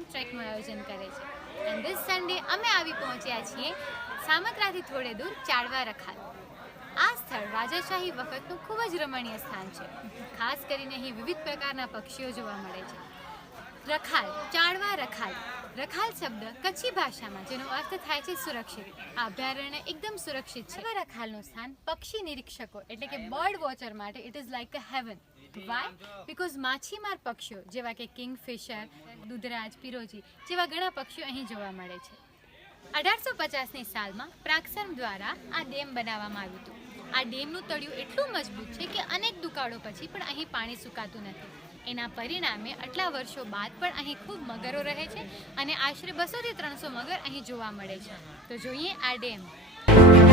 Kayaking ટ્રેકનું આયોજન કરે છે. એન્ડ ધીસ સન્ડે અમે આવી પહોંચ્યા છીએ સામત્રાથી થોડે દૂર ચાળવા રખાલ. આ સ્થળ રાજાશાહી વખતનું ખૂબ જ રમણીય સ્થાન છે. ખાસ કરીને અહીં વિવિધ પ્રકારના પક્ષીઓ જોવા મળે છે. રખાલ, ચાળવા રખાલ. રખાલ શબ્દ કચ્છી ભાષામાં જેનો અર્થ થાય છે સુરક્ષિત. આ અભયારણ્ય એકદમ સુરક્ષિત છે. રખાલનું સ્થાન પક્ષી નિરીક્ષકો એટલે કે બર્ડ વોચર માટે it is like a heaven. Why? Because માછીમાર પક્ષીઓ જેવા કે કિંગફિશર, દૂધરાજ, પિરોજી જેવા ઘણા પક્ષીઓ અહીં જોવા મળે છે. 1850ની સાલમાં પ્રાગસર્મ દ્વારા આ ડેમ બનાવવામાં આવ્યું હતું. આ ડેમનું તળિયું એટલું મજબૂત છે કે અનેક દુકાળો પછી પણ અહીં પાણી સુકાતું નથી. એના પરિણામે આટલા વર્ષો બાદ પણ અહીં ખૂબ મગરો રહે છે અને આશરે 200 થી 300 મગર અહીં જોવા મળે છે. તો જોઈએ આ ડેમ.